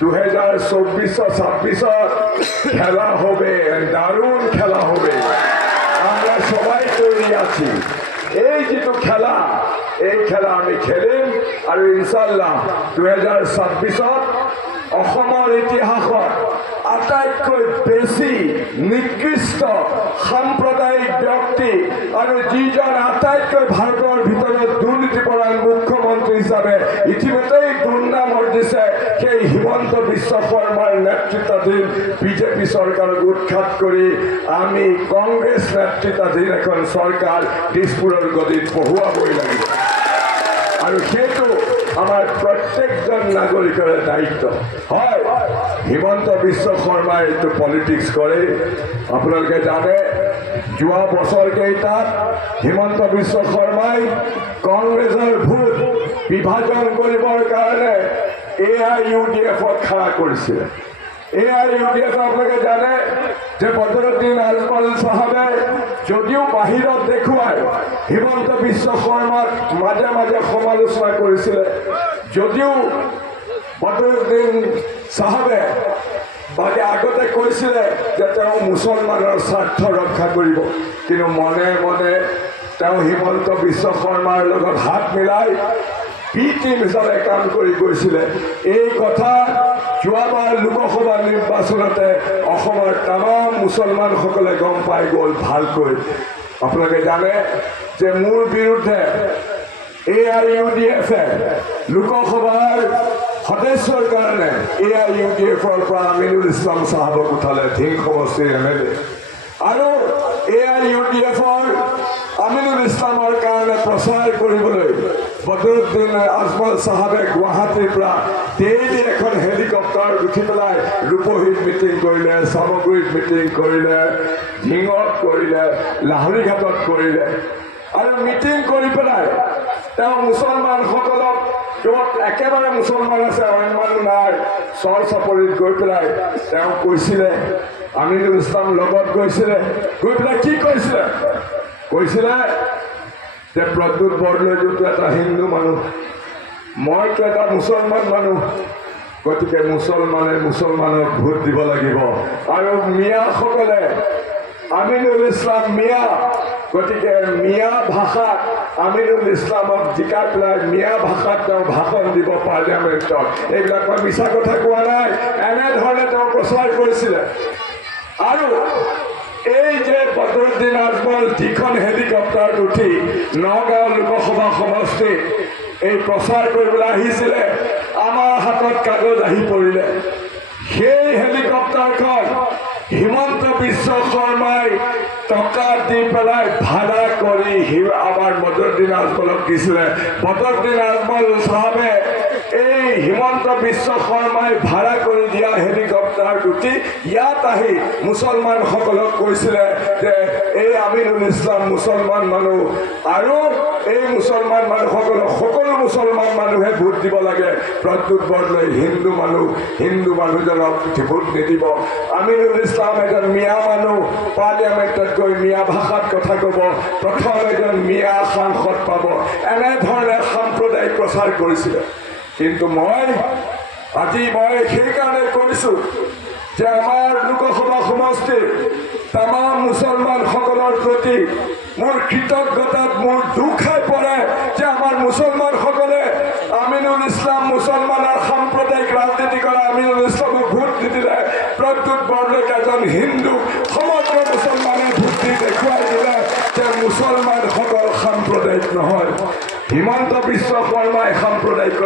2024-26 খেলা হবে, দাৰুণ খেলা হবে। আমৰা সবাই তৈৰি আছি। এই যেটো খেলা, এই খেলা আমি খেলিম আৰু ইনশাআল্লাহ 2026 অসমৰ ইতিহাসত আটাইতকৈ বেছি নিকৃষ্ট সাম্প্ৰদায়িক ব্যক্তি আৰু যিজন আটাইতকৈ ভাৰতৰ ভিতৰত দুৰ্নীতিপৰায়ণ মুখ্যমন্ত্ৰী হিচাপে ইতিমধ্যেই দুৰ্নাম অৰ্জিছে সেই হিমন্ত বিশ্ব শৰ্মাৰ নেতৃত্বাধীন বিজেপি চৰকাৰক উৎখাত কৰি আমি কংগ্ৰেছ নেতৃত্বাধীন এখন চৰকাৰ দিছপুৰৰ গদিত বহুৱাবই লাগিব। আৰু সেইটো আমাৰ প্ৰত্যেকজন নাগৰিকৰে দায়িত্ব হয়। হিমন্ত বিশ্ব শৰ্মাই এইটো পলিটিক্স কৰে। আপোনালোকে জানে যোৱা বছৰকেইটাত হিমন্ত বিশ্ব শৰ্মাই কংগ্ৰেছৰ ভোট বিভাজন কৰিবৰ কাৰণে AIUDF-ক খাৰা কৰিছিল। AIUDF আপোনালোকে জানে যে বদৰুদ্দিন আজমল চাহাবে যদিও বাহিৰত দেখুৱাই হিমন্ত বিশ্ব শৰ্মাক মাজে মাজে সমালোচনা কৰিছিলে, যদিও বদৰুদ্দিন চাহাবে বাকী আগতে কৈছিলে যে তেওঁ মুছলমানৰ স্বাৰ্থ ৰক্ষা কৰিব, কিন্তু মনে মনে তেওঁ হিমন্ত বিশ্ব শৰ্মাৰ লগত হাত মিলাই টিম হিচাপে কাম কৰি গৈছিলে। এই কথা যোৱাবাৰ লোকসভা নিৰ্বাচনতে অসমৰ তামাম মুছলমানসকলে গম পাই গ'ল ভালকৈ। আপোনালোকে জানে যে মোৰ বিৰুদ্ধে AIUDF-এ লোকসভাৰ সদস্যৰ কাৰণে AIUDF-ৰ পৰা আমিনুল ইছলাম চাহাবক উঠালে, ধিং সমষ্টিৰ MLA, আৰু AIUDF-ৰ আমিনুল ইছলামৰ কাৰণে প্ৰচাৰ কৰিবলৈ বদৰুদ্দিন আজমল চাহাবে গুৱাহাটীৰ পৰা ডেইলি এখন হেলিকপ্টাৰ উঠি পেলাই ৰূপহীত মিটিং কৰিলে, চামগুৰিত মিটিং কৰিলে, ধিঙত কৰিলে, লাহৰীঘাটত কৰিলে, আৰু মিটিং কৰি পেলাই তেওঁ মুছলমানসকলক য'ত একেবাৰে মুছলমান আছে অইন মানুহ নাই চৰ চাপৰিত গৈ পেলাই তেওঁ কৈছিলে, আমিনুল ইছলাম লগত গৈছিলে, গৈ পেলাই কি কৈছিলে যে প্ৰদ্যুৎ বৰদলৈতো এটা হিন্দু মানুহ, মইতো এটা মুছলমান মানুহ, গতিকে মুছলমানে মুছলমানক ভোট দিব লাগিব। আৰু মিয়াসকলে আমিনুল ইছলাম মিয়া, গতিকে মিয়া ভাষাত আমিনুল ইছলামক জিকাই পেলাই মিয়া ভাষাত তেওঁ ভাষণ দিব পাৰ্লিয়ামেণ্টত। এইবিলাক মই মিছা কথা কোৱা নাই, এনেধৰণে তেওঁ প্ৰচাৰ কৰিছিলে। আৰু এই যে বদৰুদ্দিন আজমল যিখন হেলিকপ্টাৰত উঠি নগাঁও লোকসভা সমষ্টিত এই প্ৰচাৰ কৰিবলৈ আহিছিলে, আমাৰ হাতত কাগজ আহি পৰিলে। সেই হেলিকপ্টাৰখন হিমন্ত বিশ্ব শৰ্মাই টকা দি পেলাই ভাড়া কৰি আমাৰ বদৰুদ্দিন আজমলক দিছিলে। বদৰুদ্দিন আজমল চাহাবে এই হিমন্ত বিশ্ব শৰ্মাই ভাড়া কৰি দিয়া হেলিকপ্টাৰত উঠি ইয়াত আহি মুছলমানসকলক কৈছিলে যে এই আমিনুল ইছলাম মুছলমান মানুহ, আৰু এই মুছলমান মানুহসকলক সকলো মুছলমান মানুহে ভোট দিব লাগে, প্ৰদ্যুৎ বৰদলৈ হিন্দু মানুহ, হিন্দু মানুহজনক ভোট নিদিব। আমিনুল ইছলাম এজন মিয়া মানুহ, পাৰ্লিয়ামেণ্টত গৈ মিয়া ভাষাত কথা ক'ব, প্ৰথম এজন মিয়া সাংসদ পাব, এনেধৰণে সাম্প্ৰদায়িক প্ৰচাৰ কৰিছিলে। কিন্তু আজি মই সেইকাৰণে কৈছোঁ যে আমাৰ লোকসভা সমষ্টিৰ তামাম মুছলমানসকলৰ প্ৰতি মোৰ কৃতজ্ঞতাত মোৰ দুখ খাই পৰে যে আমাৰ মুছলমানসকলে আমিনুল ইছলাম মুছলমানৰ সাম্প্ৰদায়িক ৰাজনীতি কৰা আমিনুল ইছলামক ভোট নিদিলে, প্ৰদ্যুৎ বৰদলৈক এজন হিন্দু সমগ্ৰ মুছলমানে ভোট দি দেখুৱাই দিলে যে মুছলমানসকল সাম্প্ৰদায়িক নহয়। হিমন্ত বিশ্ব শৰ্মাই সাম্প্ৰদায়িক